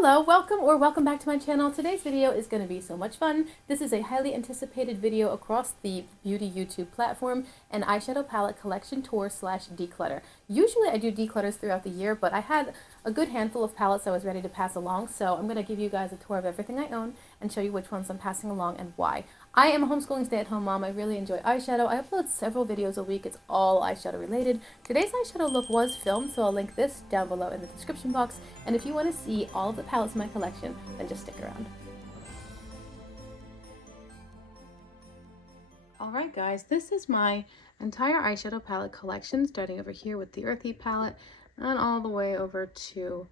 Hello, welcome back to my channel. Today's video is going to be so much fun. This is a highly anticipated video across the beauty YouTube platform, an eyeshadow palette collection tour slash declutter. Usually I do declutters throughout the year, but I had a good handful of palettes I was ready to pass along, so I'm going to give you guys a tour of everything I own and show you which ones I'm passing along and why. I am a homeschooling stay-at-home mom. I really enjoy eyeshadow. I upload several videos a week. It's all eyeshadow related. Today's eyeshadow look was filmed, so I'll link this down below in the description box. And if you want to see all of the palettes in my collection, then just stick around. Alright guys, this is my entire eyeshadow palette collection, starting over here with the Earthy palette and all the way over to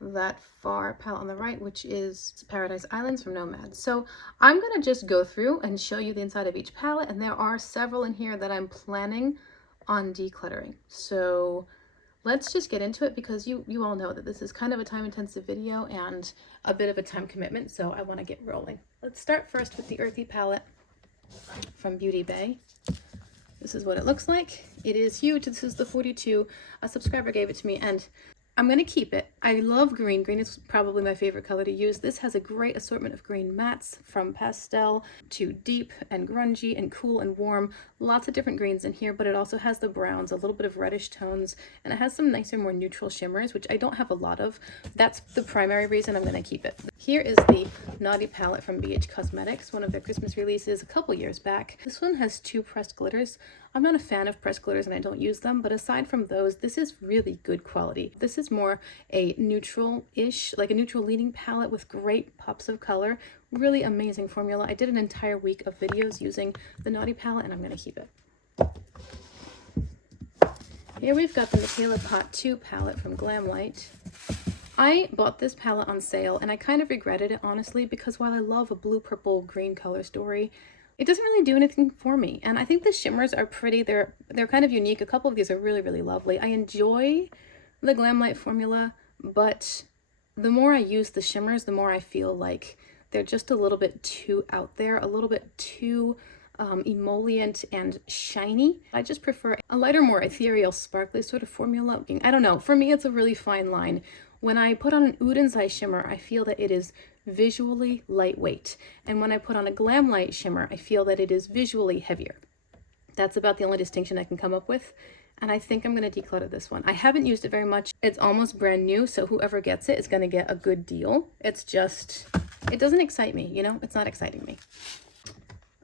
that far palette on the right, which is Paradise Islands from Nomad. So I'm going to just go through and show you the inside of each palette, and there are several in here that I'm planning on decluttering. So let's just get into it, because you all know that this is kind of a time-intensive video and a bit of a time commitment, so I want to get rolling. Let's start first with the Earthy palette from Beauty Bay. This is what it looks like. It is huge. This is the 42. A subscriber gave it to me, and I'm going to keep it. I love green. Green is probably my favorite color to use. This has a great assortment of green mattes, from pastel to deep and grungy and cool and warm. Lots of different greens in here, but it also has the browns, a little bit of reddish tones, and it has some nicer, more neutral shimmers, which I don't have a lot of. That's the primary reason I'm going to keep it. Here is the Naughty palette from BH Cosmetics, one of their Christmas releases a couple years back. This one has two pressed glitters. I'm not a fan of pressed glitters and I don't use them, but aside from those, this is really good quality. This is more a neutral-ish, like a neutral leaning palette with great pops of color. Really amazing formula. I did an entire week of videos using the Naughty palette, and I'm going to keep it. Here we've got the Michaela Pot 2 palette from Glamlight. I bought this palette on sale and I kind of regretted it, honestly, because while I love a blue, purple, green color story, it doesn't really do anything for me. And I think the shimmers are pretty. They're kind of unique. A couple of these are really, really lovely. I enjoy the Glamlight formula, but the more I use the shimmers, the more I feel like they're just a little bit too out there, a little bit too emollient and shiny. I just prefer a lighter, more ethereal, sparkly sort of formula. I don't know. For me, it's a really fine line. When I put on an Oden's eye shimmer, I feel that it is visually lightweight. And when I put on a Glamlight shimmer, I feel that it is visually heavier. That's about the only distinction I can come up with. And I think I'm going to declutter this one. I haven't used it very much. It's almost brand new, so whoever gets it is going to get a good deal. It's just, it doesn't excite me, you know? It's not exciting me.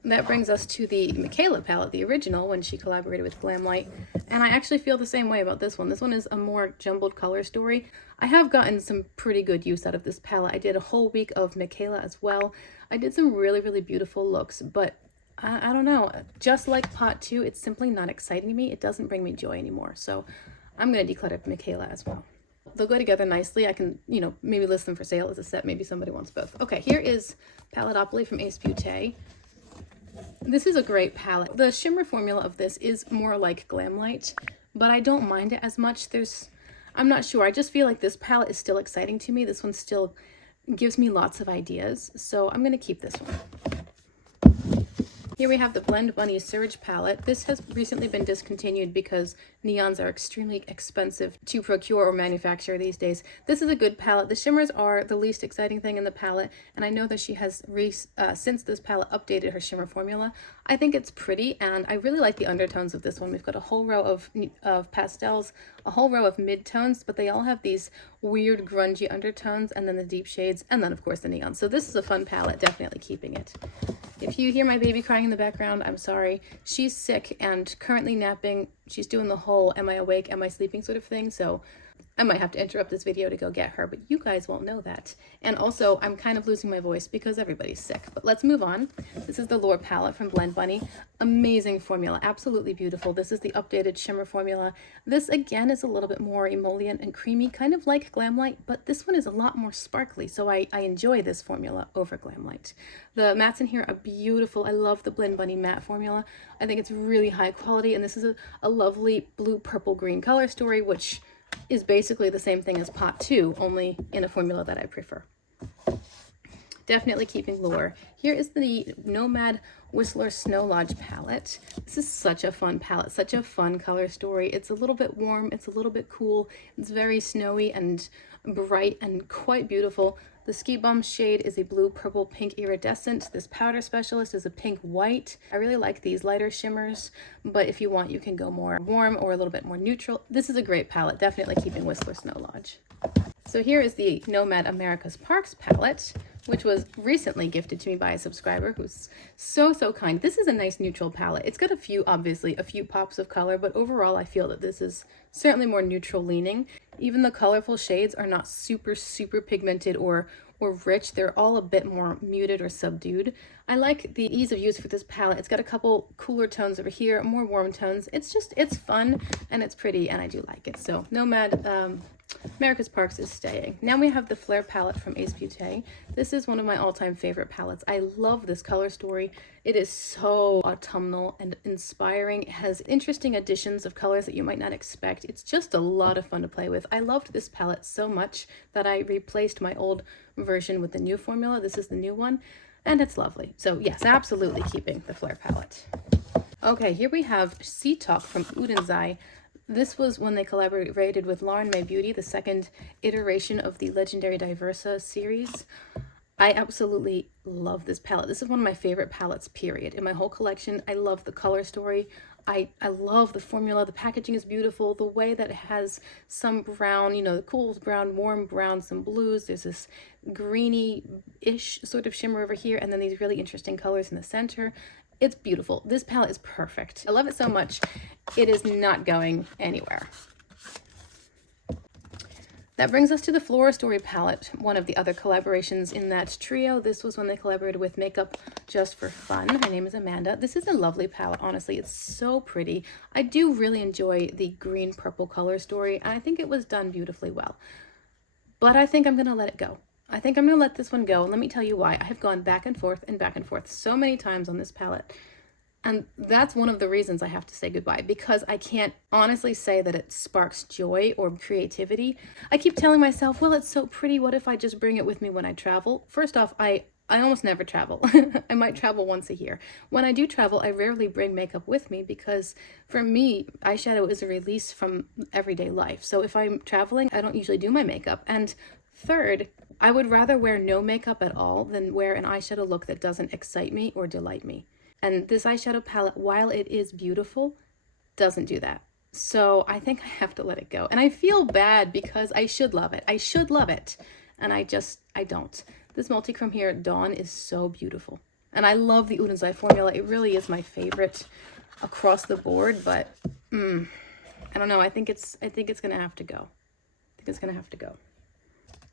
That brings us to the Michaela palette, the original, when she collaborated with Glamlight. And I actually feel the same way about this one. This one is a more jumbled color story. I have gotten some pretty good use out of this palette. I did a whole week of Michaela as well. I did some really, really beautiful looks, but I don't know. Just like Pot 2, it's simply not exciting to me. It doesn't bring me joy anymore. So I'm going to declutter Michaela as well. They'll go together nicely. I can, you know, maybe list them for sale as a set. Maybe somebody wants both. Okay, here is Paletopoli from Ace Beauté. This is a great palette. The shimmer formula of this is more like Glamlight, but I don't mind it as much. I'm not sure. I just feel like this palette is still exciting to me. This one still gives me lots of ideas, so I'm going to keep this one. Here we have the Blend Bunny Surge palette. This has recently been discontinued because neons are extremely expensive to procure or manufacture these days. This is a good palette. The shimmers are the least exciting thing in the palette, and I know that she has, since this palette, updated her shimmer formula. I think it's pretty, and I really like the undertones of this one. We've got a whole row of pastels, a whole row of mid-tones, but they all have these weird grungy undertones, and then the deep shades, and then of course the neon. So this is a fun palette, definitely keeping it. If you hear my baby crying in the background, I'm sorry. She's sick and currently napping. She's doing the whole am I awake, am I sleeping sort of thing, so I might have to interrupt this video to go get her, but you guys won't know that. And also, I'm kind of losing my voice because everybody's sick. But let's move on. This is the Lure palette from Blend Bunny. Amazing formula, absolutely beautiful. This is the updated shimmer formula. This, again, is a little bit more emollient and creamy, kind of like Glamlight, but this one is a lot more sparkly, so I enjoy this formula over Glamlight. The mattes in here are beautiful. I love the Blend Bunny matte formula. I think it's really high quality, and this is a lovely blue, purple, green color story, which is basically the same thing as Pot 2, only in a formula that I prefer. Definitely keeping Lure. Here is the Nomad Whistler Snow Lodge palette. This is such a fun palette, such a fun color story. It's a little bit warm, it's a little bit cool, it's very snowy and bright and quite beautiful. The Ski Bum shade is a blue, purple, pink iridescent. This Powder Specialist is a pink white. I really like these lighter shimmers, but if you want, you can go more warm or a little bit more neutral. This is a great palette, definitely keeping Whistler Snow Lodge. So here is the Nomad America's Parks palette, which was recently gifted to me by a subscriber who's so kind. This is a nice neutral palette. It's got obviously a few pops of color, but overall I feel that this is certainly more neutral leaning. Even the colorful shades are not super pigmented or rich. They're all a bit more muted or subdued. I like the ease of use for this palette. It's got a couple cooler tones over here, more warm tones. It's fun and it's pretty and I do like it. So Nomad America's Parks is staying. Now we have the Flare palette from Ace Beauté. This is one of my all-time favorite palettes. I love this color story. It is so autumnal and inspiring. It has interesting additions of colors that you might not expect. It's just a lot of fun to play with. I loved this palette so much that I replaced my old version with the new formula. This is the new one, and it's lovely. So yes, absolutely keeping the Flare palette. Okay, here we have Sea Talk from Oden. This was when they collaborated with Lauren May Beauty, the second iteration of the Legendary Diversa series. I absolutely love this palette. This is one of my favorite palettes, period. In my whole collection, I love the color story. I love the formula. The packaging is beautiful. The way that it has some brown, you know, the cool brown, warm brown, some blues. There's this greeny-ish sort of shimmer over here, and then these really interesting colors in the center. It's beautiful. This palette is perfect. I love it so much. It is not going anywhere. That brings us to the Flora Story palette, one of the other collaborations in that trio. This was when they collaborated with Makeup Just for Fun. Her name is Amanda. This is a lovely palette, honestly. It's so pretty. I do really enjoy the green-purple color story, and I think it was done beautifully well. But I think I'm going to let it go. I think I'm going to let this one go, and let me tell you why. I have gone back and forth so many times on this palette, and that's one of the reasons I have to say goodbye, because I can't honestly say that it sparks joy or creativity. I keep telling myself, well, it's so pretty, what if I just bring it with me when I travel? First off, I almost never travel. I might travel once a year. When I do travel, I rarely bring makeup with me because for me, eyeshadow is a release from everyday life. So if I'm traveling, I don't usually do my makeup. And third, I would rather wear no makeup at all than wear an eyeshadow look that doesn't excite me or delight me. And this eyeshadow palette, while it is beautiful, doesn't do that. So I think I have to let it go. And I feel bad because I should love it. I should love it. And I don't. This multi-chrome here, Dawn, is so beautiful. And I love the Oden formula. It really is my favorite across the board, but I don't know. I think it's gonna have to go.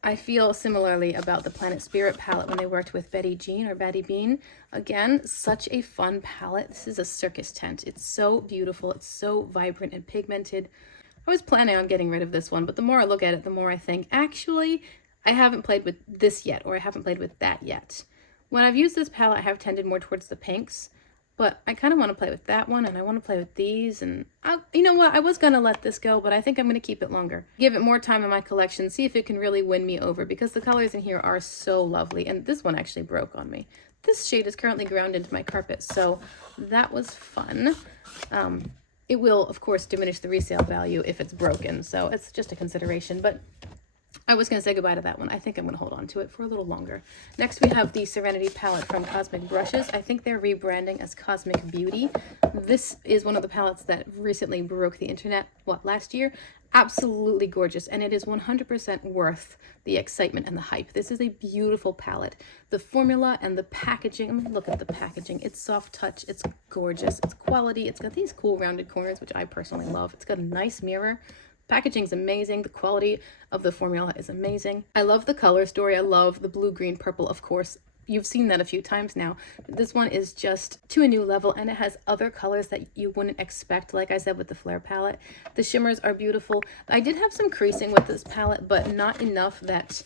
I feel similarly about the Planet Spirit palette when they worked with Betty Jean or Betty Bean. Again, such a fun palette. This is a circus tent. It's so beautiful. It's so vibrant and pigmented. I was planning on getting rid of this one, but the more I look at it, the more I think, actually, I haven't played with this yet, or I haven't played with that yet. When I've used this palette, I have tended more towards the pinks, but I kind of want to play with that one, and I want to play with these, and you know what, I was going to let this go, but I think I'm going to keep it longer. Give it more time in my collection, see if it can really win me over, because the colors in here are so lovely, and this one actually broke on me. This shade is currently ground into my carpet, so that was fun. It will, of course, diminish the resale value if it's broken, so it's just a consideration, but I was going to say goodbye to that one. I think I'm going to hold on to it for a little longer. Next, we have the Serenity palette from Cosmic Brushes. I think they're rebranding as Cosmic Beauty. This is one of the palettes that recently broke the internet, last year? Absolutely gorgeous, and it is 100% worth the excitement and the hype. This is a beautiful palette. The formula and the packaging, I mean, look at the packaging. It's soft touch, it's gorgeous, it's quality, it's got these cool rounded corners, which I personally love. It's got a nice mirror. Packaging's amazing. The quality of the formula is amazing. I love the color story. I love the blue, green, purple, of course. You've seen that a few times now. This one is just to a new level, and it has other colors that you wouldn't expect, like I said with the Flare palette. The shimmers are beautiful. I did have some creasing with this palette, but not enough that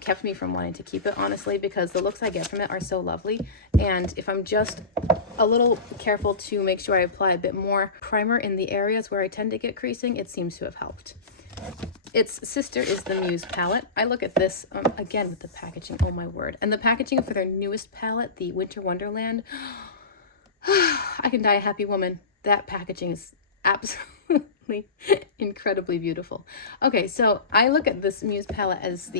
kept me from wanting to keep it, honestly, because the looks I get from it are so lovely. And if I'm just a little careful to make sure I apply a bit more primer in the areas where I tend to get creasing, it seems to have helped. Its sister is the Muse palette. I look at this, again with the packaging, oh my word. And the packaging for their newest palette, the Winter Wonderland, I can die a happy woman. That packaging is absolutely absolutely incredibly beautiful. Okay, so I look at this Muse palette as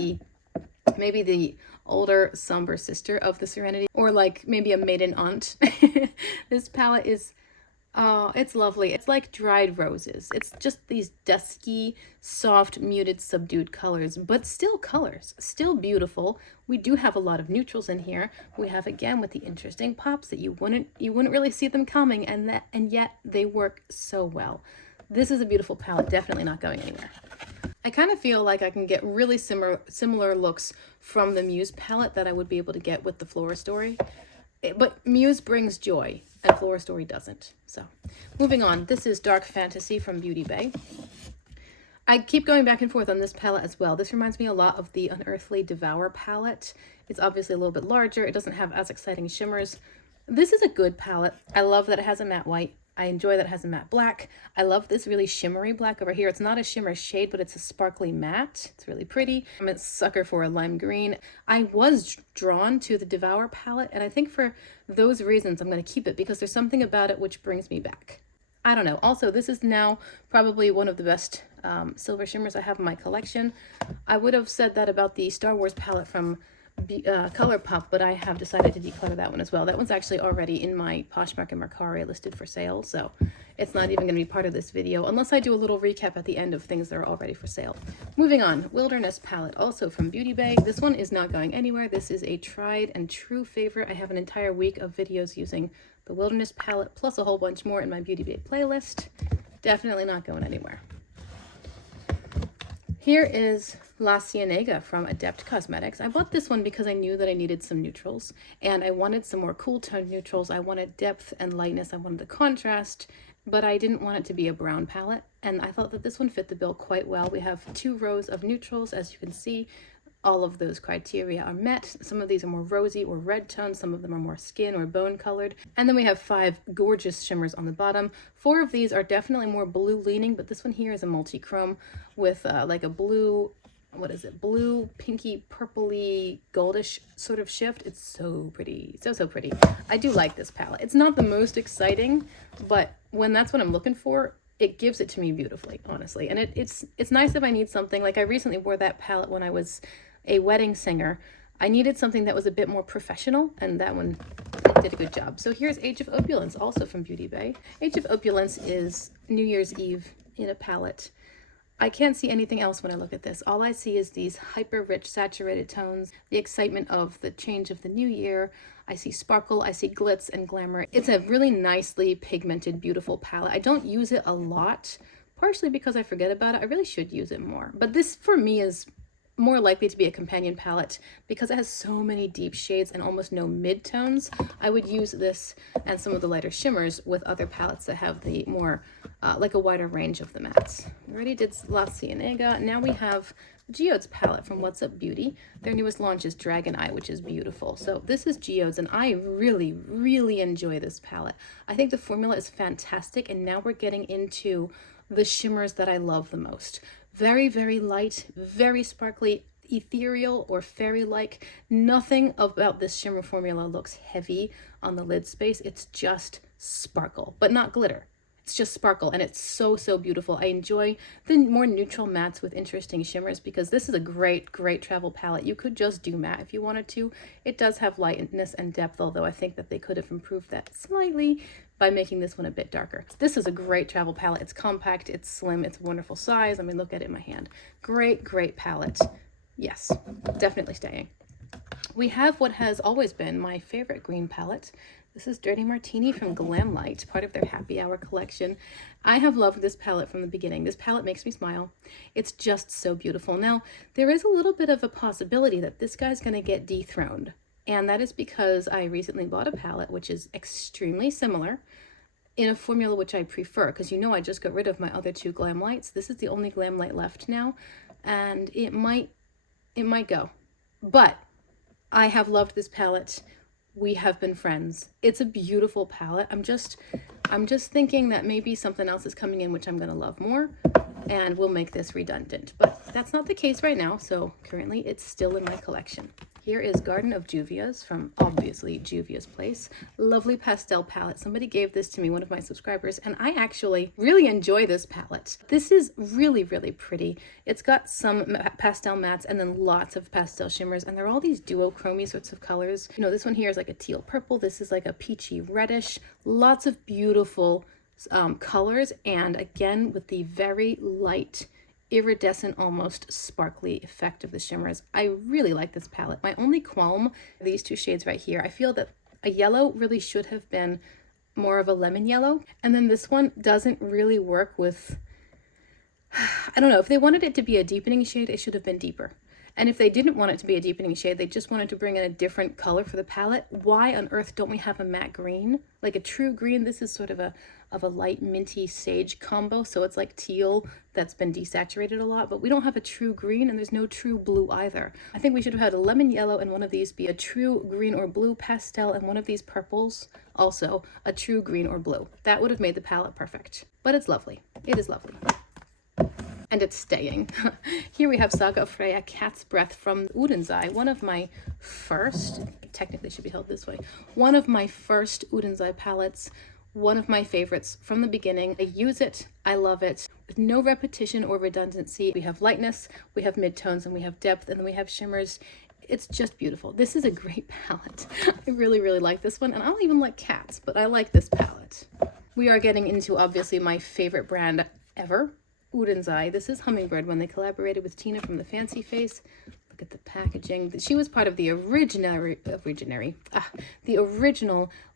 maybe the older somber sister of the Serenity, or like maybe a maiden aunt. This palette is, oh, it's lovely. It's like dried roses. It's just these dusky, soft, muted, subdued colors, but still colors, still beautiful. We do have a lot of neutrals in here. We have, again, with the interesting pops that you wouldn't really see them coming, and yet they work so well. This is a beautiful palette, definitely not going anywhere. I kind of feel like I can get really similar looks from the Muse palette that I would be able to get with the Flora Story. But Muse brings joy, and Flora Story doesn't. So, moving on. This is Dark Fantasy from Beauty Bay. I keep going back and forth on this palette as well. This reminds me a lot of the Unearthly Devour palette. It's obviously a little bit larger. It doesn't have as exciting shimmers. This is a good palette. I love that it has a matte white. I enjoy that it has a matte black. I love this really shimmery black over here. It's not a shimmer shade, but it's a sparkly matte. It's really pretty. I'm a sucker for a lime green. I was drawn to the Devour palette, and I think for those reasons I'm going to keep it, because there's something about it which brings me back. I don't know. Also, this is now probably one of the best silver shimmers I have in my collection. I would have said that about the Star Wars palette from ColourPop, but I have decided to declutter that one as well. That one's actually already in my Poshmark and Mercari listed for sale, so it's not even going to be part of this video unless I do a little recap at the end of things that are already for sale. Moving on, Wilderness palette, also from Beauty Bay. This one is not going anywhere. This is a tried and true favorite. I have an entire week of videos using the Wilderness palette, plus a whole bunch more in my Beauty Bay playlist. Definitely not going anywhere. Here is La Cienega from Adept Cosmetics. I bought this one because I knew that I needed some neutrals, and I wanted some more cool toned neutrals. I wanted depth and lightness. I wanted the contrast, but I didn't want it to be a brown palette, and I thought that this one fit the bill quite well. We have 2 rows of neutrals, as you can see. All of those criteria are met. Some of these are more rosy or red tones. Some of them are more skin or bone colored. And then we have 5 gorgeous shimmers on the bottom. 4 of these are definitely more blue leaning, but this one here is a multi-chrome with like a blue, what is it? Blue, pinky, purpley, goldish sort of shift. It's so pretty. So pretty. I do like this palette. It's not the most exciting, but when that's what I'm looking for, it gives it to me beautifully, honestly. And it's nice if I need something. Like I recently wore that palette when I was a wedding singer. I needed something that was a bit more professional, and that one did a good job. So here's Age of Opulence, also from Beauty Bay. Age of Opulence is New Year's Eve in a palette. I can't see anything else when I look at this. All I see is these hyper rich saturated tones, the excitement of the change of the new year. I see sparkle, I see glitz and glamour. It's a really nicely pigmented, beautiful palette. I don't use it a lot, partially because I forget about it. I really should use it more. But this, for me, is more likely to be a companion palette because it has so many deep shades and almost no mid-tones. I would use this and some of the lighter shimmers with other palettes that have the more, like a wider range of the mattes. We already did La Cienega. Now we have Geodes palette from What's Up Beauty. Their newest launch is Dragon Eye, which is beautiful. So this is Geodes, and I really, really enjoy this palette. I think the formula is fantastic, and now we're getting into the shimmers that I love the most. Very, very light, very sparkly, ethereal or fairy-like. Nothing about this shimmer formula looks heavy on the lid space. It's just sparkle, but not glitter. It's just sparkle, and it's so, so beautiful. I enjoy the more neutral mattes with interesting shimmers because this is a great, great travel palette. You could just do matte if you wanted to. It does have lightness and depth, although I think that they could have improved that slightly by making this one a bit darker. This is a great travel palette. It's compact, it's slim, it's a wonderful size. I mean, look at it in my hand. Great, great palette. Yes, definitely staying. We have what has always been my favorite green palette. This is Dirty Martini from Glamlight, part of their Happy Hour collection. I have loved this palette from the beginning. This palette makes me smile. It's just so beautiful. Now, there is a little bit of a possibility that this guy's going to get dethroned. And that is because I recently bought a palette which is extremely similar in a formula which I prefer, because you know I just got rid of my other 2 Glamlights. This is the only Glamlight left now, and it might go. But I have loved this palette. We have been friends. It's a beautiful palette. I'm just thinking that maybe something else is coming in which I'm going to love more and will make this redundant. But that's not the case right now, so currently it's still in my collection. Here is Garden of Juvia's from, obviously, Juvia's Place. Lovely pastel palette. Somebody gave this to me, one of my subscribers, and I actually really enjoy this palette. This is really, really pretty. It's got some pastel mattes and then lots of pastel shimmers, and they're all these duochrome sorts of colors. You know, this one here is like a teal purple. This is like a peachy reddish. Lots of beautiful colors, and again, with the very light, iridescent, almost sparkly effect of the shimmers. I really like this palette. My only qualm, these two shades right here, I feel that a yellow really should have been more of a lemon yellow, and then this one doesn't really work with, I don't know, if they wanted it to be a deepening shade, it should have been deeper. And if they didn't want it to be a deepening shade, they just wanted to bring in a different color for the palette, why on earth don't we have a matte green? Like a true green. This is sort of a light minty sage combo, so it's like teal that's been desaturated a lot, but we don't have a true green, and there's no true blue either. I think we should have had a lemon yellow and one of these be a true green or blue pastel, and one of these purples also a true green or blue. That would have made the palette perfect. But it's lovely. It is lovely. And it's staying. Here we have Saga of Freya Cat's Breath from Oden's Eye, one of my first, technically should be held this way, one of my first Oden's Eye palettes, one of my favorites from the beginning. I use it, I love it, with no repetition or redundancy. We have lightness, we have midtones, and we have depth, and then we have shimmers. It's just beautiful. This is a great palette. I really, really like this one, and I don't even like cats, but I like this palette. We are getting into, obviously, my favorite brand ever, Oden's Eye. This is Hummingbird when they collaborated with Tina from the Fancy Face. Look at the packaging. She was part of the original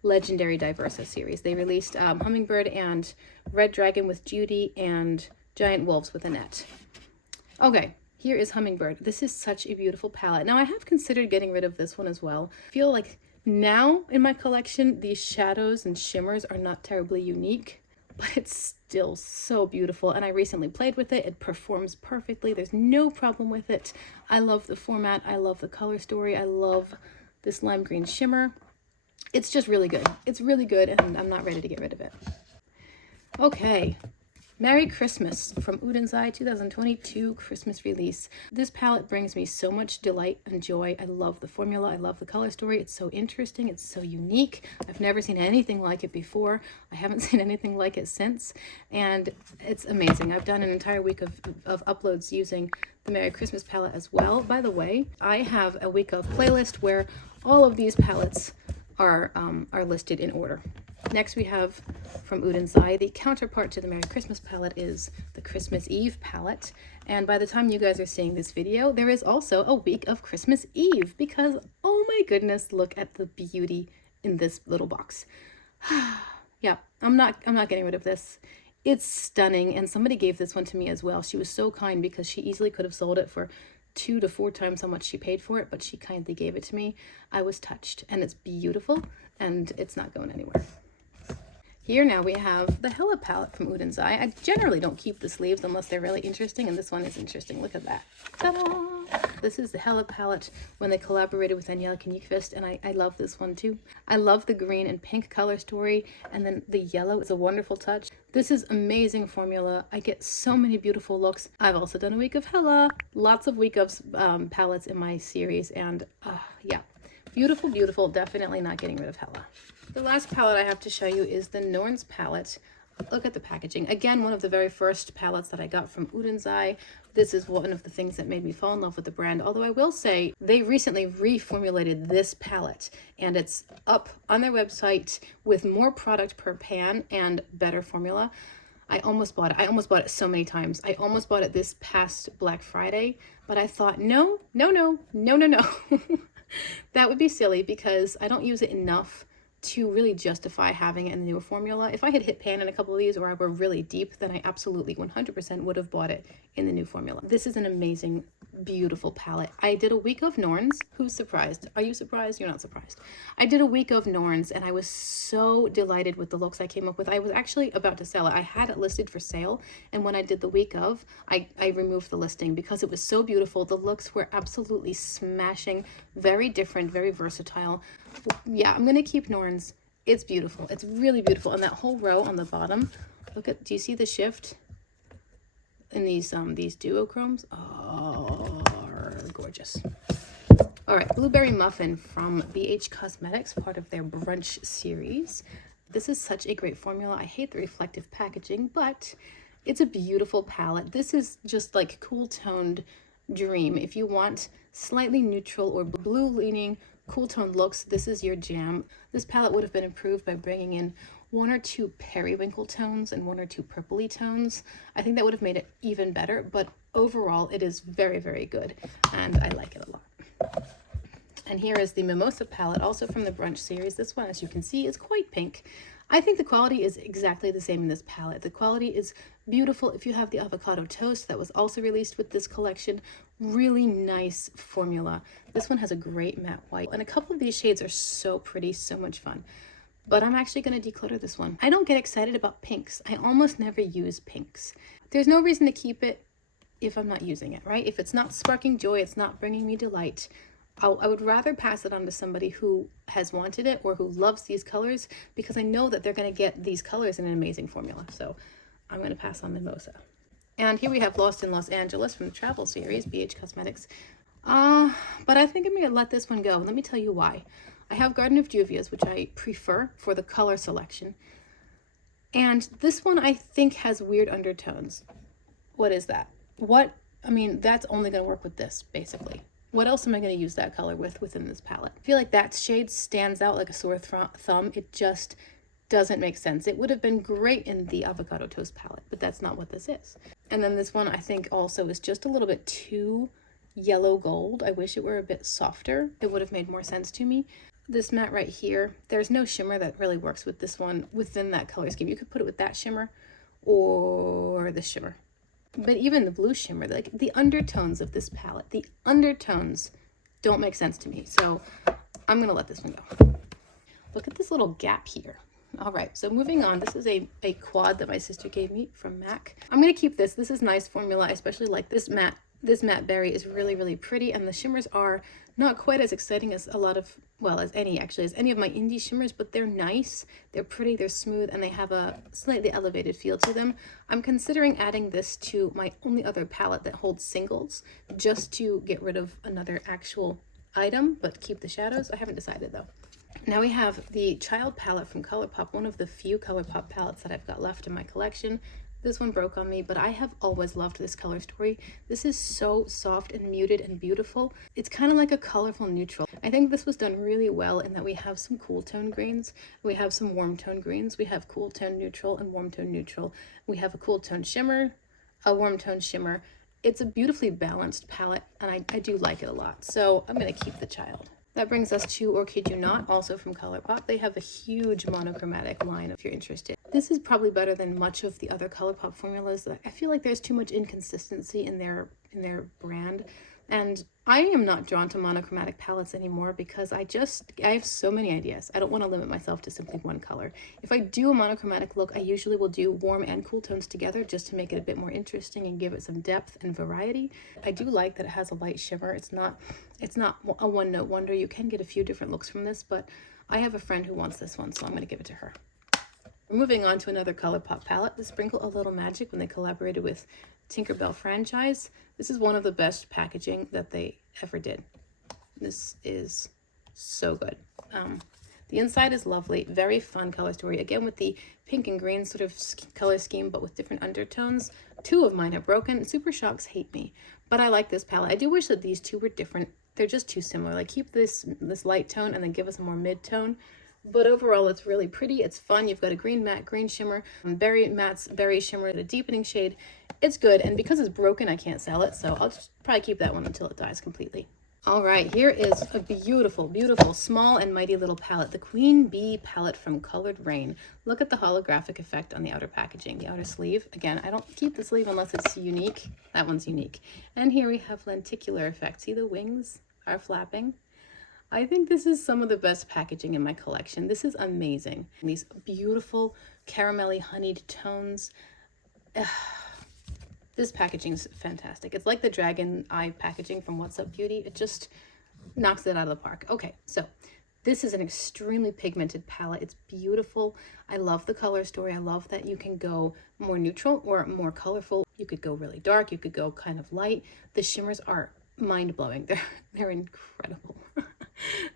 Legendary Diversa series. They released Hummingbird and Red Dragon with Judy and Giant Wolves with Annette. Okay, here is Hummingbird. This is such a beautiful palette. Now, I have considered getting rid of this one as well. I feel like now in my collection, these shadows and shimmers are not terribly unique, but it's still so beautiful, and I recently played with it. It performs perfectly. There's no problem with it. I love the format. I love the color story. I love this lime green shimmer. It's just really good. It's really good, and I'm not ready to get rid of it. Okay. Merry Christmas from Oden's Eye 2022 Christmas release. This palette brings me so much delight and joy. I love the formula. I love the color story. It's so interesting. It's so unique. I've never seen anything like it before. I haven't seen anything like it since. And it's amazing. I've done an entire week of uploads using the Merry Christmas palette as well. By the way, I have a week of playlist where all of these palettes are listed in order. Next we have from Oden's Eye, the counterpart to the Merry Christmas palette is the Christmas Eve palette. And by the time you guys are seeing this video, there is also a week of Christmas Eve because, oh my goodness, look at the beauty in this little box. Yeah, I'm not getting rid of this. It's stunning, and somebody gave this one to me as well. She was so kind because she easily could have sold it for 2 to 4 times how much she paid for it, but she kindly gave it to me. I was touched, and it's beautiful, and it's not going anywhere. Here now we have the Hela palette from Oden's Eye. I generally don't keep the sleeves unless they're really interesting, and this one is interesting. Look at that. Ta-da! This is the Hela palette when they collaborated with Angelica Nyqvist, and I love this one too. I love the green and pink color story, and then the yellow is a wonderful touch. This is amazing formula. I get so many beautiful looks. I've also done a week of Hela. Lots of week of palettes in my series, and yeah. Beautiful, beautiful. Definitely not getting rid of Hela. The last palette I have to show you is the Norns palette. Look at the packaging. Again, one of the very first palettes that I got from Oden's Eye. This is one of the things that made me fall in love with the brand. Although I will say they recently reformulated this palette, and it's up on their website with more product per pan and better formula. I almost bought it. I almost bought it so many times. I almost bought it this past Black Friday, but I thought, no. That would be silly because I don't use it enough to really justify having it in the newer formula. If I had hit pan in a couple of these or I were really deep, then I absolutely 100% would have bought it in the new formula. This is an amazing, beautiful palette. I did a week of Norns. Who's surprised? Are you surprised? You're not surprised. I did a week of Norns and I was so delighted with the looks I came up with. I was actually about to sell it. I had it listed for sale, and when I did the week of, I removed the listing because it was so beautiful. The looks were absolutely smashing, very different, very versatile. Yeah, I'm gonna keep Norns. It's beautiful. It's really beautiful. And that whole row on the bottom, look at, do you see the shift in these duochromes? Oh, gorgeous. All right, Blueberry Muffin from BH Cosmetics, part of their brunch series. This is such a great formula. I hate the reflective packaging, but it's a beautiful palette. This is just like cool toned dream. If you want slightly neutral or blue leaning cool toned looks, this is your jam. This palette would have been improved by bringing in 1 or 2 periwinkle tones and 1 or 2 purpley tones. I think that would have made it even better, but overall it is very, very good and I like it a lot. And here is the Mimosa palette, also from the brunch series. This one, as you can see, is quite pink. I think the quality is exactly the same in this palette. The quality is beautiful. If you have the avocado toast that was also released with this collection, really nice formula. This one has a great matte white, and a couple of these shades are so pretty, so much fun. But I'm actually going to declutter this one. I don't get excited about pinks. I almost never use pinks. There's no reason to keep it if I'm not using it, right? If it's not sparking joy, it's not bringing me delight, I would rather pass it on to somebody who has wanted it or who loves these colors, because I know that they're going to get these colors in an amazing formula. So I'm going to pass on Mimosa. And here we have Lost in Los Angeles from the travel series, BH Cosmetics. But I think I'm going to let this one go. Let me tell you why. I have Garden of Juvia's, which I prefer for the color selection. And this one I think has weird undertones. What is that? I mean, that's only going to work with this, basically. What else am I going to use that color with within this palette? I feel like that shade stands out like a sore thumb. It just doesn't make sense. It would have been great in the avocado toast palette, but that's not what this is. And then this one I think also is just a little bit too yellow gold. I wish it were a bit softer. It would have made more sense to me. This matte right here, there's no shimmer that really works with this one within that color scheme. You could put it with that shimmer or this shimmer. But even the blue shimmer, like the undertones of this palette, the undertones don't make sense to me. So I'm going to let this one go. Look at this little gap here. All right, so moving on. This is a quad that my sister gave me from MAC. I'm going to keep this. This is nice formula. I especially like this matte. This matte berry is really, really pretty, and the shimmers are not quite as exciting as a lot of, well, as any of my indie shimmers, but they're nice, they're pretty, they're smooth, and they have a slightly elevated feel to them. I'm considering adding this to my only other palette that holds singles, just to get rid of another actual item, but keep the shadows. I haven't decided though. Now we have the Child palette from ColourPop, one of the few ColourPop palettes that I've got left in my collection. This one broke on me, but I have always loved this color story. This is so soft and muted and beautiful. It's kind of like a colorful neutral. I think this was done really well in that we have some cool tone greens, we have some warm tone greens, we have cool tone neutral and warm tone neutral. We have a cool tone shimmer, a warm tone shimmer. It's a beautifully balanced palette, and I do like it a lot. So I'm going to keep the Child. That brings us to Or Kid You Not, also from ColourPop. They have a huge monochromatic line if you're interested. This is probably better than much of the other ColourPop formulas. I feel like there's too much inconsistency in their brand. And I am not drawn to monochromatic palettes anymore because I have so many ideas. I don't want to limit myself to simply one color. If I do a monochromatic look, I usually will do warm and cool tones together just to make it a bit more interesting and give it some depth and variety. I do like that it has a light shimmer. It's not a one-note wonder. You can get a few different looks from this, but I have a friend who wants this one, so I'm going to give it to her. We're moving on to another ColourPop palette, the Sprinkle a Little Magic, when they collaborated with Tinkerbell franchise. This is one of the best packaging that they ever did. This is so good. The inside is lovely, very fun color story. Again, with the pink and green sort of color scheme, but with different undertones. 2 of mine have broken. Super Shocks hate me, but I like this palette. I do wish that these 2 were different. They're just too similar. Like keep this light tone and then give us a more mid tone. But overall, it's really pretty. It's fun. You've got a green matte, green shimmer, berry mattes, berry shimmer, a deepening shade. It's good. And because it's broken, I can't sell it. So I'll just probably keep that one until it dies completely. All right, here is a beautiful, beautiful, small and mighty little palette. The Queen Bee palette from Colored Rain. Look at the holographic effect on the outer packaging, the outer sleeve. Again, I don't keep the sleeve unless it's unique. That one's unique. And here we have lenticular effect. See the wings are flapping? I think this is some of the best packaging in my collection. This is amazing. These beautiful caramelly honeyed tones. This packaging is fantastic. It's like the dragon eye packaging from What's Up Beauty. It just knocks it out of the park. Okay, so this is an extremely pigmented palette. It's beautiful. I love the color story. I love that you can go more neutral or more colorful. You could go really dark. You could go kind of light. The shimmers are mind-blowing. They're incredible.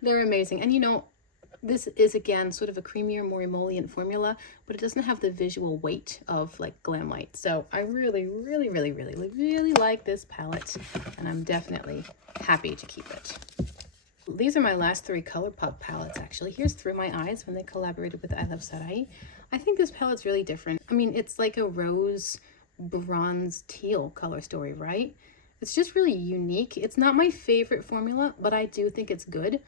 They're amazing. And you know, this is again sort of a creamier, more emollient formula, but it doesn't have the visual weight of like Glam White. So I really like this palette, and I'm definitely happy to keep it. These are my last 3 ColourPop palettes, actually. Here's Through My Eyes, when they collaborated with I Love Sarai. I think this palette's really different. I mean, it's like a rose, bronze, teal color story, right? It's just really unique. It's not my favorite formula, but I do think it's good,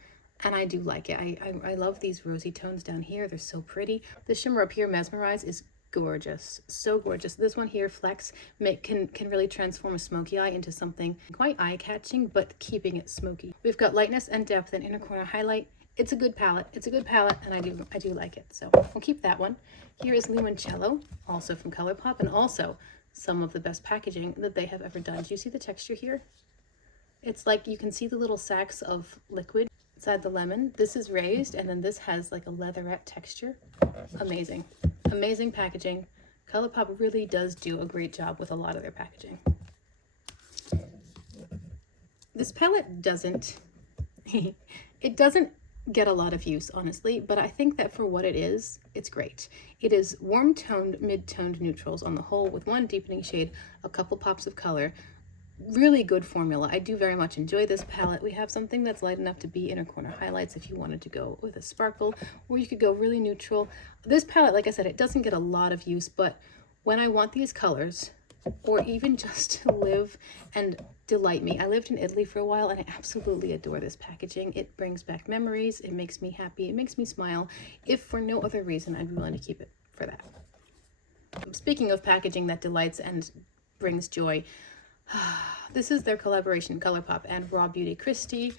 and I do like it. I love these rosy tones down here. They're so pretty. The shimmer up here, Mesmerize, is gorgeous. So gorgeous. This one here, Flex, can really transform a smoky eye into something quite eye-catching, but keeping it smoky. We've got lightness and depth and inner corner highlight. It's a good palette. It's a good palette, and I do like it. So we'll keep that one. Here is Limoncello, also from ColourPop, and also some of the best packaging that they have ever done. Do you see the texture here? It's like you can see the little sacks of liquid inside the lemon. This is raised, and then this has like a leatherette texture. Amazing. Amazing packaging. ColourPop really does do a great job with a lot of their packaging. This palette doesn't, it doesn't get a lot of use, honestly, but I think that for what it is, it's great. It is warm-toned, mid-toned neutrals on the whole, with one deepening shade, a couple pops of color. Really good formula. I do very much enjoy this palette. We have something that's light enough to be inner corner highlights if you wanted to go with a sparkle, or you could go really neutral. This palette, like I said, it doesn't get a lot of use, but when I want these colors, or even just to live and delight me. I lived in Italy for a while, and I absolutely adore this packaging. It brings back memories. It makes me happy. It makes me smile. If for no other reason, I'd be willing to keep it for that. Speaking of packaging that delights and brings joy, this is their collaboration, ColourPop and Raw Beauty Christie.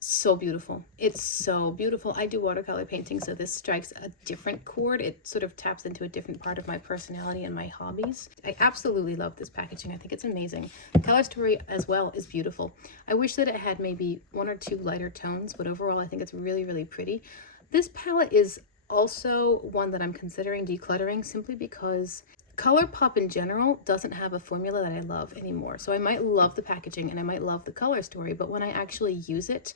So beautiful. It's so beautiful. I do watercolor painting, so this strikes a different chord. It sort of taps into a different part of my personality and my hobbies. I absolutely love this packaging. I think it's amazing. The color story as well is beautiful. I wish that it had maybe 1 or 2 lighter tones, but overall I think it's really pretty. This palette is also one that I'm considering decluttering, simply because ColourPop in general doesn't have a formula that I love anymore. So I might love the packaging and I might love the color story, but when I actually use it,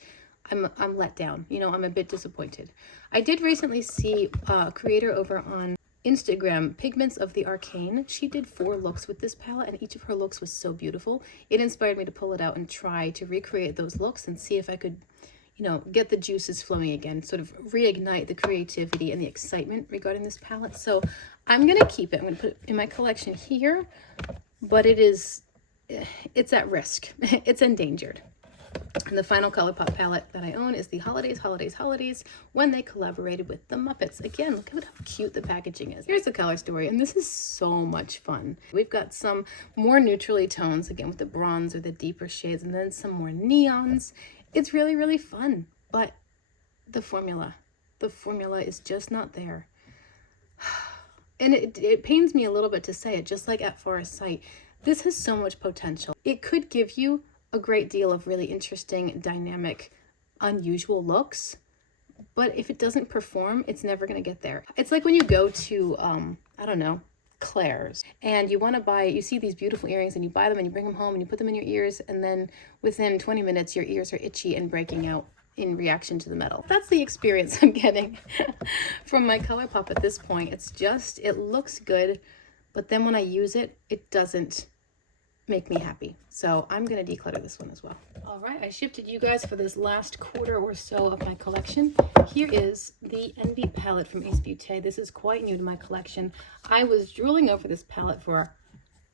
I'm let down. You know, I'm a bit disappointed. I did recently see a creator over on Instagram, Pigments of the Arcane. She did 4 looks with this palette, and each of her looks was so beautiful. It inspired me to pull it out and try to recreate those looks and see if I could, you know, get the juices flowing again, sort of reignite the creativity and the excitement regarding this palette. So I'm going to keep it. I'm going to put it in my collection here, but it's at risk. It's endangered. And the final ColourPop palette that I own is the Holidays, when they collaborated with the Muppets. Again, look at how cute the packaging is. Here's the color story, and this is so much fun. We've got some more neutrally tones, again, with the bronze or the deeper shades, and then some more neons. It's really fun, but the formula is just not there. And it pains me a little bit to say it, just like At Forest Sight. This has so much potential. It could give you a great deal of really interesting, dynamic, unusual looks, but if it doesn't perform, it's never going to get there. It's like when you go to, I don't know, Claire's, and you want to buy, you see these beautiful earrings and you buy them and you bring them home and you put them in your ears, and then within 20 minutes your ears are itchy and breaking out in reaction to the metal. That's the experience I'm getting from my ColourPop at this point. It's just, it looks good, but then when I use it, it doesn't make me happy. So I'm going to declutter this one as well. All right, I shifted you guys for this last quarter or so of my collection. Here is the Envy palette from Ace Beauté. This is quite new to my collection. I was drooling over this palette for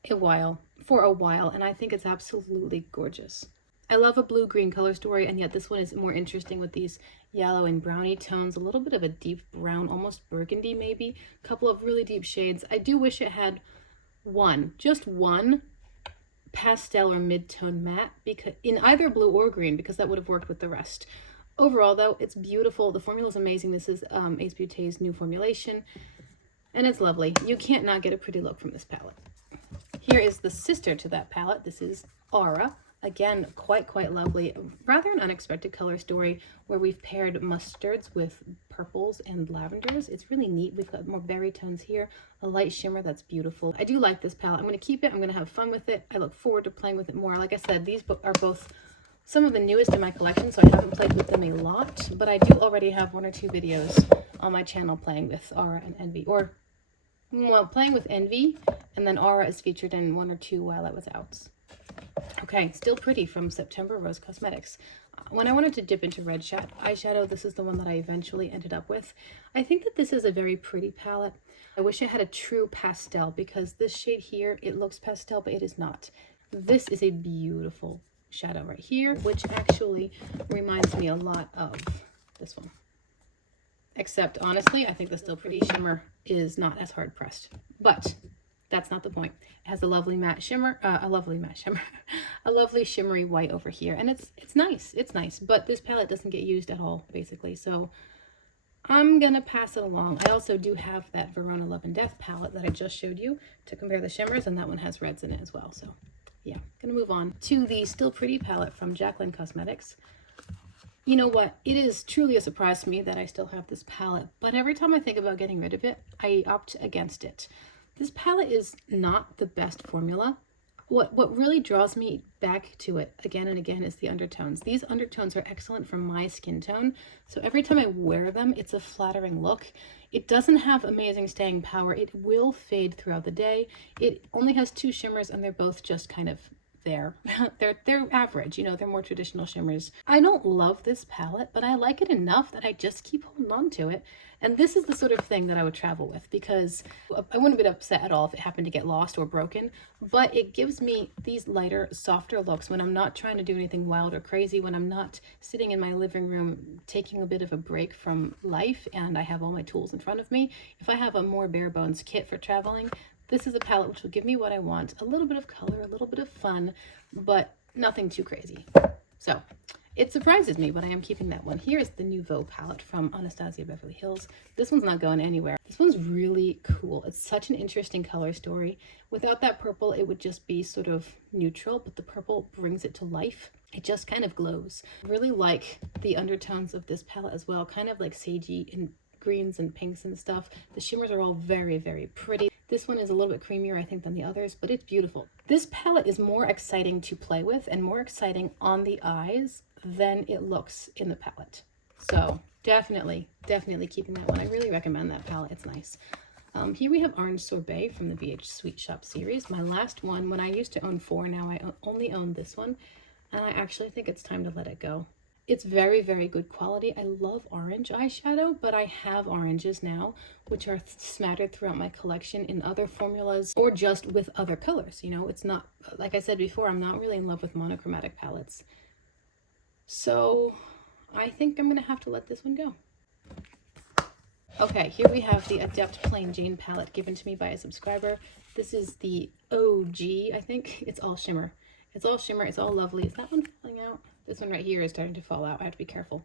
a while, and I think it's absolutely gorgeous. I love a blue-green color story, and yet this one is more interesting with these yellow and browny tones, a little bit of a deep brown, almost burgundy maybe, a couple of really deep shades. I do wish it had just one pastel or mid-tone matte, because in either blue or green, because that would have worked with the rest. Overall though, it's beautiful. The formula is amazing. This is Ace Beauté's new formulation, and it's lovely. You can't not get a pretty look from this palette. Here is the sister to that palette. This is Aura. Again, quite lovely. Rather an unexpected color story where we've paired mustards with purples and lavenders. It's really neat. We've got more berry tones here, a light shimmer that's beautiful. I do like this palette. I'm going to keep it. I'm going to have fun with it. I look forward to playing with it more. Like I said, these are both some of the newest in my collection, so I haven't played with them a lot, but I do already have 1 or 2 videos on my channel playing with Aura and Envy, or, well, playing with Envy, and then Aura is featured in 1 or 2 while I was out. Okay, Still Pretty from September Rose Cosmetics. When I wanted to dip into red eyeshadow, this is the one that I eventually ended up with. I think that this is a very pretty palette. I wish I had a true pastel, because this shade here, it looks pastel, but it is not. This is a beautiful shadow right here, which actually reminds me a lot of this one. Except, honestly, I think the Still Pretty shimmer is not as hard pressed. But that's not the point. It has a lovely matte shimmer, a lovely shimmery white over here, and it's nice. It's nice, but this palette doesn't get used at all, basically. So I'm gonna pass it along. I also do have that Verona Love and Death palette that I just showed you to compare the shimmers, and that one has reds in it as well. So yeah, gonna move on to the Still Pretty palette from Jaclyn Cosmetics. You know what? It is truly a surprise to me that I still have this palette, but every time I think about getting rid of it, I opt against it. This palette is not the best formula. What really draws me back to it again and again is the undertones. These undertones are excellent for my skin tone, so every time I wear them, it's a flattering look. It doesn't have amazing staying power. It will fade throughout the day. It only has 2 shimmers, and they're both just kind of there. they're average, you know, they're more traditional shimmers. I don't love this palette, but I like it enough that I just keep holding on to it. And this is the sort of thing that I would travel with, because I wouldn't be upset at all if it happened to get lost or broken, but it gives me these lighter, softer looks when I'm not trying to do anything wild or crazy, when I'm not sitting in my living room taking a bit of a break from life and I have all my tools in front of me. If I have a more bare bones kit for traveling, this is a palette which will give me what I want. A little bit of color, a little bit of fun, but nothing too crazy. So it surprises me, but I am keeping that one. Here is the Nouveau palette from Anastasia Beverly Hills. This one's not going anywhere. This one's really cool. It's such an interesting color story. Without that purple, it would just be sort of neutral, but the purple brings it to life. It just kind of glows. I really like the undertones of this palette as well, kind of like sagey and greens and pinks and stuff. The shimmers are all very pretty. This one is a little bit creamier, I think, than the others, but it's beautiful. This palette is more exciting to play with and more exciting on the eyes than it looks in the palette. So definitely keeping that one. I really recommend that palette. It's nice. Here we have Orange Sorbet from the BH Sweet Shop series. My last one, when I used to own 4, now I only own this one, and I actually think it's time to let it go. It's very good quality. I love orange eyeshadow, but I have oranges now, which are smattered throughout my collection in other formulas or just with other colors. You know, it's not, like I said before, I'm not really in love with monochromatic palettes. So I think I'm going to have to let this one go. Okay, here we have the Adept Plain Jane palette given to me by a subscriber. This is the OG, I think. It's all shimmer. It's all shimmer. It's all lovely. Is that one falling out? This one right here is starting to fall out. I have to be careful.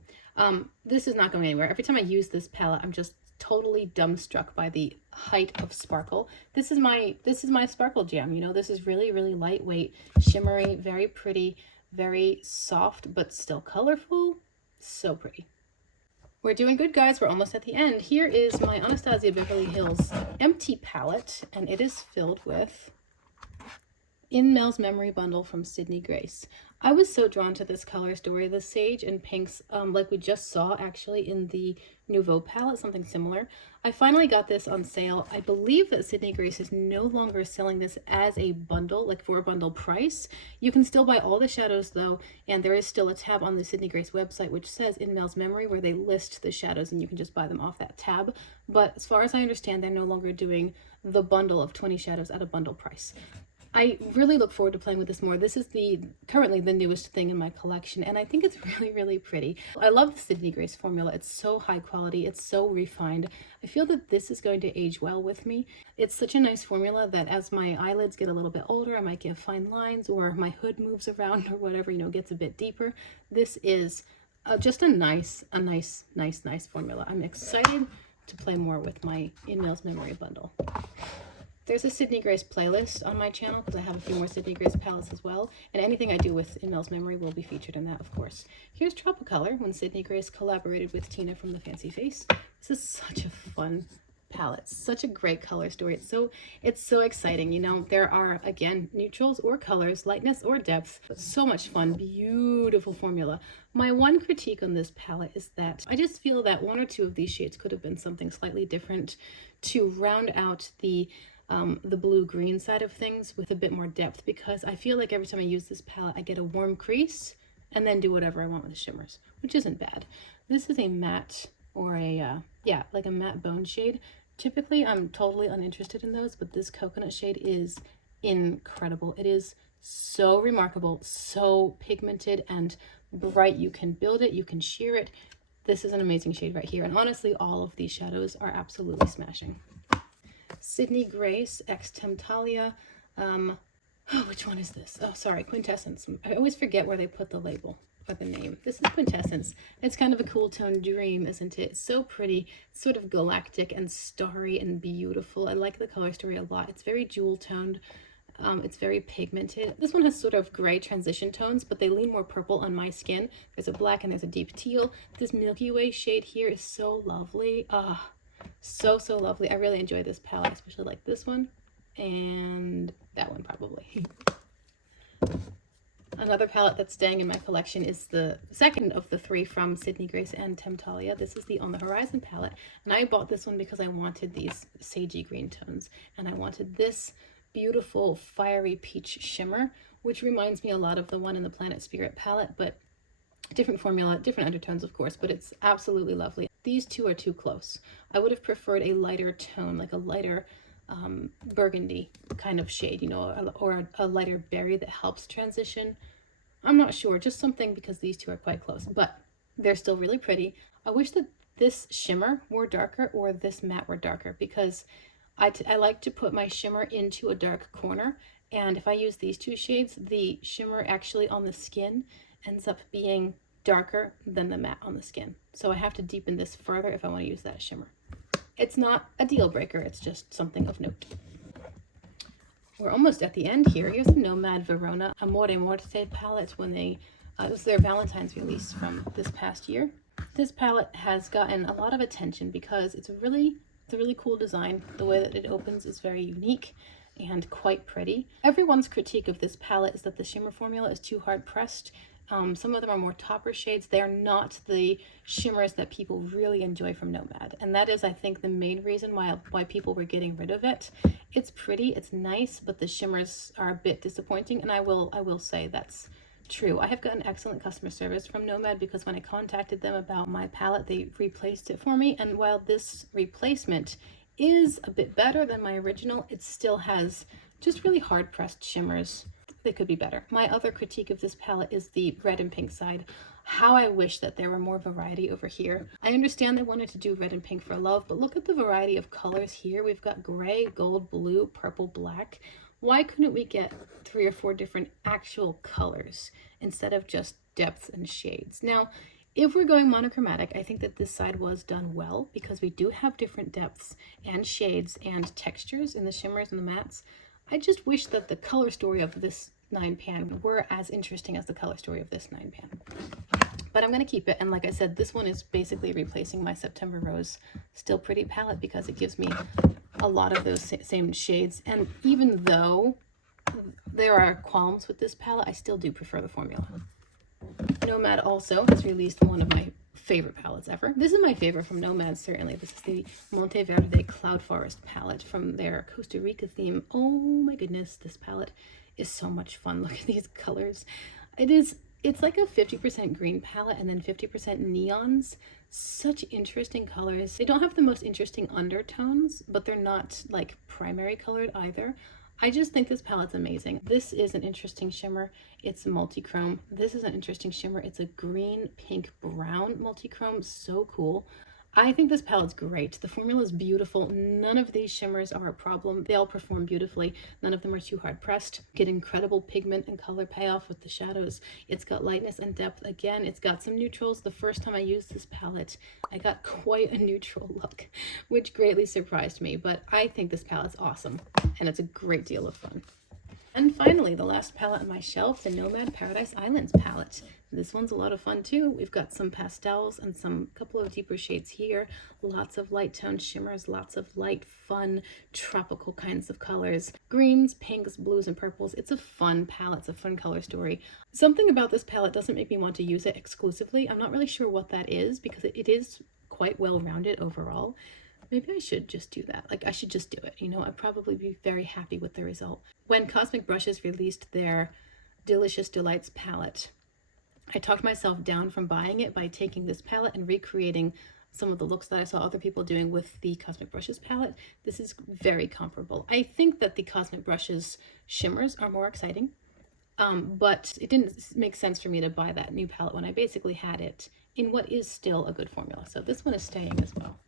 This is not going anywhere. Every time I use this palette, I'm just totally dumbstruck by the height of sparkle. This is my sparkle jam. You know, this is really lightweight, shimmery, very pretty, very soft, but still colorful. So pretty. We're doing good, guys. We're almost at the end. Here is my Anastasia Beverly Hills empty palette, and it is filled with In Mel's Memory Bundle from Sydney Grace. I was so drawn to this color story. The sage and pinks, like we just saw actually in the Nouveau palette, something similar. I finally got this on sale. I believe that Sydney Grace is no longer selling this as a bundle, like for a bundle price. You can still buy all the shadows though, and there is still a tab on the Sydney Grace website which says In Mel's Memory, where they list the shadows and you can just buy them off that tab. But as far as I understand, they're no longer doing the bundle of 20 shadows at a bundle price. I really look forward to playing with this more. This is currently the newest thing in my collection, and I think it's really pretty. I love the Sydney Grace formula. It's so high quality. It's so refined. I feel that this is going to age well with me. It's such a nice formula that as my eyelids get a little bit older, I might get fine lines, or my hood moves around or whatever, you know, gets a bit deeper. This is just a nice formula. I'm excited to play more with my In Mel's Memory bundle. There's a Sydney Grace playlist on my channel because I have a few more Sydney Grace palettes as well, and anything I do with In Mel's Memory will be featured in that, of course. Here's Tropicolor when Sydney Grace collaborated with Tina from The Fancy Face. This is such a fun palette, such a great color story. It's so exciting. You know, there are, again, neutrals or colors, lightness or depth, but so much fun, beautiful formula. My one critique on this palette is that I just feel that one or two of these shades could have been something slightly different to round out the blue-green side of things with a bit more depth, because I feel like every time I use this palette I get a warm crease and then do whatever I want with the shimmers, which isn't bad. This is a matte, or a like a matte bone shade. Typically I'm totally uninterested in those, but this coconut shade is incredible. It is so remarkable, so pigmented and bright. You can build it, you can sheer it. This is an amazing shade right here, and honestly all of these shadows are absolutely smashing. Sydney Grace X Temptalia. Which one is this? Oh, sorry, Quintessence. I always forget where they put the label or the name. This is Quintessence. It's kind of a cool tone dream, isn't it? It's so pretty, sort of galactic and starry and beautiful. I like the color story a lot. It's very jewel toned. It's very pigmented. This one has sort of gray transition tones, but they lean more purple on my skin. There's a black and there's a deep teal. This Milky Way shade here is so lovely. So lovely. I really enjoy this palette, especially like this one and that one probably. Another palette that's staying in my collection is the second of the three from Sydney Grace and Temptalia. This is the On the Horizon palette, and I bought this one because I wanted these sagey green tones, and I wanted this beautiful fiery peach shimmer, which reminds me a lot of the one in the Planet Spirit palette, but different formula, different undertones of course, but it's absolutely lovely. These two are too close. I would have preferred a lighter tone, like a lighter burgundy kind of shade, you know, or a lighter berry that helps transition. I'm not sure, just something, because these two are quite close, but they're still really pretty. I wish that this shimmer were darker or this matte were darker, because I like to put my shimmer into a dark corner, and if I use these two shades, the shimmer actually on the skin ends up being darker than the matte on the skin. So I have to deepen this further if I want to use that shimmer. It's not a deal breaker, it's just something of note. We're almost at the end here. Here's the Nomad Verona Amore Morte palette when it was their Valentine's release from this past year. This palette has gotten a lot of attention because it's a really cool design. The way that it opens is very unique and quite pretty. Everyone's critique of this palette is that the shimmer formula is too hard pressed. Some of them are more topper shades. They are not the shimmers that people really enjoy from Nomad, and that is, I think, the main reason why people were getting rid of it. It's pretty, it's nice, but the shimmers are a bit disappointing, and I will say that's true. I have gotten excellent customer service from Nomad because when I contacted them about my palette, they replaced it for me, and while this replacement is a bit better than my original, it still has just really hard pressed shimmers. They could be better. My other critique of this palette is the red and pink side. How I wish that there were more variety over here. I understand they wanted to do red and pink for love, but look at the variety of colors here. We've got gray, gold, blue, purple, black. Why couldn't we get 3 or 4 different actual colors instead of just depths and shades? Now, if we're going monochromatic, I think that this side was done well because we do have different depths and shades and textures in the shimmers and the mattes. I just wish that the color story of this 9-pan were as interesting as the color story of this 9-pan. But I'm going to keep it, and like I said, this one is basically replacing my September Rose Still Pretty palette because it gives me a lot of those same shades, and even though there are qualms with this palette, I still do prefer the formula. Nomad also has released one of my favorite palettes ever. This is my favorite from Nomad, certainly. This is the Monteverde Cloud Forest palette from their Costa Rica theme. Oh my goodness, this palette is so much fun. Look at these colors. It's like a 50% green palette and then 50% neons. Such interesting colors. They don't have the most interesting undertones, but they're not like primary colored either. I just think this palette's amazing. This is an interesting shimmer. It's multi-chrome. This is an interesting shimmer. It's a green, pink, brown multi-chrome. So cool. I think this palette's great. The formula is beautiful. None of these shimmers are a problem. They all perform beautifully. None of them are too hard pressed. Get incredible pigment and color payoff with the shadows. It's got lightness and depth. Again, it's got some neutrals. The first time I used this palette, I got quite a neutral look, which greatly surprised me. But I think this palette's awesome, and it's a great deal of fun. And finally, the last palette on my shelf, the Nomad Paradise Islands palette. This one's a lot of fun too. We've got some pastels and some couple of deeper shades here. Lots of light toned shimmers, lots of light, fun, tropical kinds of colors. Greens, pinks, blues, and purples. It's a fun palette. It's a fun color story. Something about this palette doesn't make me want to use it exclusively. I'm not really sure what that is because it is quite well-rounded overall. Maybe I should just do that. Like, I should just do it. You know, I'd probably be very happy with the result. When Cosmic Brushes released their Delicious Delights palette, I talked myself down from buying it by taking this palette and recreating some of the looks that I saw other people doing with the Cosmic Brushes palette. This is very comparable. I think that the Cosmic Brushes shimmers are more exciting, but it didn't make sense for me to buy that new palette when I basically had it in what is still a good formula. So this one is staying as well.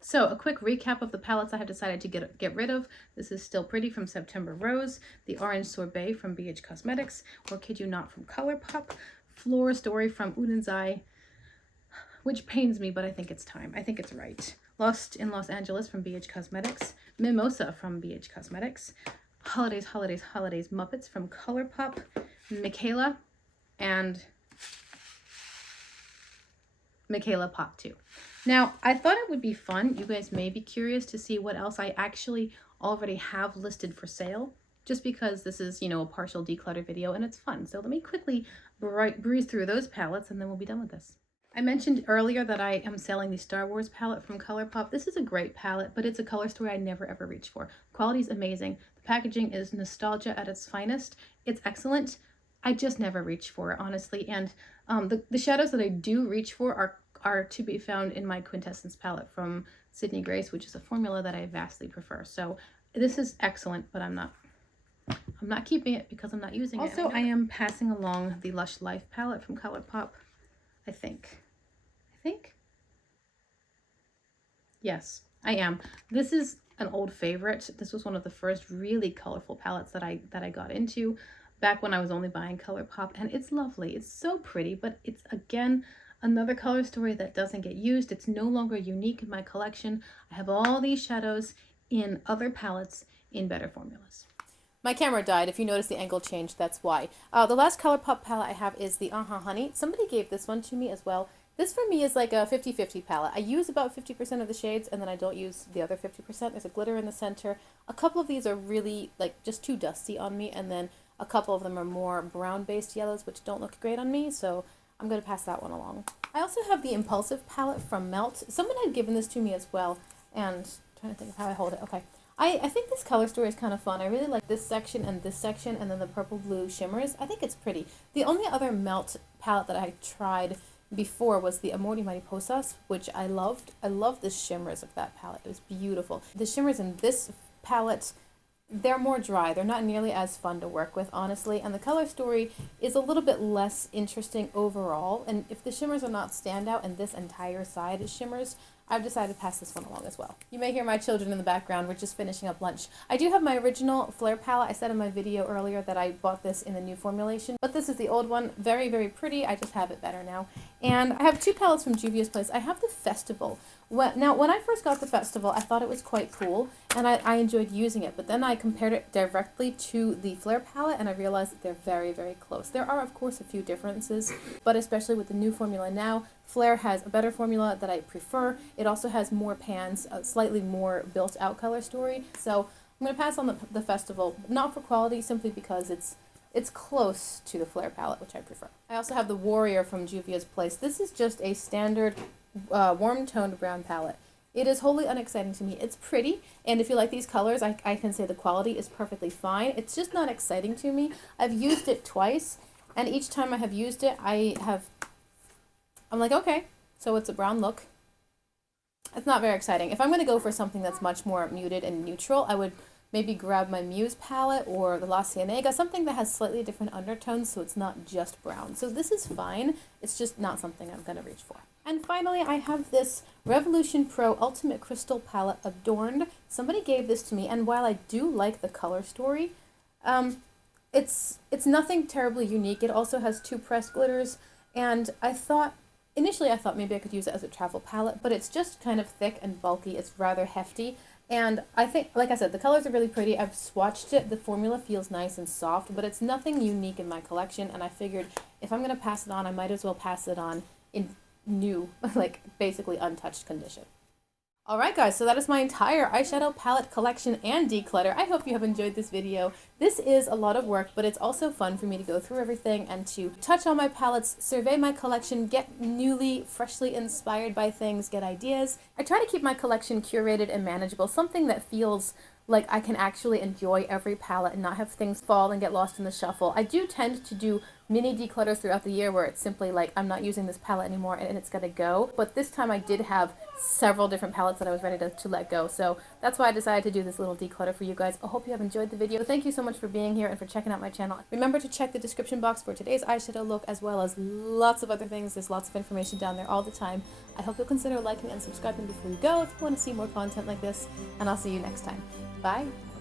So a quick recap of the palettes I have decided to get rid of. This is Still Pretty from September Rose, the Orange Sorbet from BH Cosmetics, or Kid You Not from ColourPop, Floor Story from Uden's Eye, which pains me, but I think it's time. I think it's right. Lost in Los Angeles from BH Cosmetics, Mimosa from BH Cosmetics, Holidays, Holidays, Holidays Muppets from ColourPop, Hela, and Michaela Pop 2. Now, I thought it would be fun. You guys may be curious to see what else I actually already have listed for sale, just because this is, you know, a partial declutter video and it's fun. So let me quickly breeze through those palettes and then we'll be done with this. I mentioned earlier that I am selling the Star Wars palette from ColourPop. This is a great palette, but it's a color story I never ever reach for. Quality is amazing. The packaging is nostalgia at its finest. It's excellent. I just never reach for it, honestly. And the shadows that I do reach for are to be found in my Quintessence palette from Sydney Grace, which is a formula that I vastly prefer. So this is excellent, but I'm not keeping it because I'm not using it. Also, I am passing along the Lush Life palette from ColourPop, I think. Yes, I am. This is an old favorite. This was one of the first really colorful palettes that I got into back when I was only buying ColourPop, and it's lovely. It's so pretty, but it's, again, another color story that doesn't get used. It's no longer unique in my collection. I have all these shadows in other palettes in better formulas. My camera died. If you notice the angle change, that's why. The last ColourPop palette I have is the Honey. Somebody gave this one to me as well. This for me is like a 50-50 palette. I use about 50% of the shades and then I don't use the other 50%. There's a glitter in the center. A couple of these are really like just too dusty on me, and then a couple of them are more brown-based yellows, which don't look great on me, so I'm going to pass that one along. I also have the Impulsive palette from Melt. Someone had given this to me as well, and I'm trying to think of how I hold it. Okay. I think this color story is kind of fun. I really like this section, and then the purple-blue shimmers. I think it's pretty. The only other Melt palette that I tried before was the Amor y Mariposas, which I loved. I love the shimmers of that palette. It was beautiful. The shimmers in this palette, they're more dry. They're not nearly as fun to work with, honestly, and the color story is a little bit less interesting overall. And if the shimmers are not standout and this entire side is shimmers, I've decided to pass this one along as well. You may hear my children in the background. We're just finishing up lunch. I do have my original Flare palette. I said in my video earlier that I bought this in the new formulation, but this is the old one. Very, very pretty. I just have it better now. And I have two palettes from Juvia's Place. I have the Festival. Now, when I first got the Festival, I thought it was quite cool, and I enjoyed using it, but then I compared it directly to the Flare palette, and I realized that they're very, very close. There are, of course, a few differences, but especially with the new formula now, Flare has a better formula that I prefer. It also has more pans, a slightly more built-out color story, so I'm going to pass on the Festival, not for quality, simply because it's close to the Flare palette, which I prefer. I also have the Warrior from Juvia's Place. This is just a standard warm-toned brown palette. It is wholly unexciting to me. It's pretty, and if you like these colors, I can say the quality is perfectly fine. It's just not exciting to me. I've used it twice, and each time I have used it, I'm like, okay, so it's a brown look. It's not very exciting. If I'm going to go for something that's much more muted and neutral, I would maybe grab my Muse palette or the La Cienega, something that has slightly different undertones so it's not just brown. So this is fine, it's just not something I'm gonna reach for. And finally, I have this Revolution Pro Ultimate Crystal palette, Adorned. Somebody gave this to me, and while I do like the color story, it's nothing terribly unique. It also has 2 pressed glitters, and initially I thought maybe I could use it as a travel palette, but it's just kind of thick and bulky. It's rather hefty, and I think, like I said, the colors are really pretty. I've swatched it. The formula feels nice and soft, but it's nothing unique in my collection, and I figured if I'm going to pass it on, I might as well pass it on in new, like basically untouched condition. Alright guys, so that is my entire eyeshadow palette collection and declutter. I hope you have enjoyed this video. This is a lot of work, but it's also fun for me to go through everything and to touch on my palettes, survey my collection, get freshly inspired by things, get ideas. I try to keep my collection curated and manageable, something that feels like I can actually enjoy every palette and not have things fall and get lost in the shuffle. I do tend to do mini declutters throughout the year where it's simply like I'm not using this palette anymore and it's gonna go, but this time I did have several different palettes that I was ready to let go, so that's why I decided to do this little declutter for you guys. I hope you have enjoyed the video. Thank you so much for being here and for checking out my channel. Remember to check the description box for today's eyeshadow look as well as lots of other things. There's lots of information down there all the time. I hope you'll consider liking and subscribing before you go if you want to see more content like this, and I'll see you next time. Bye!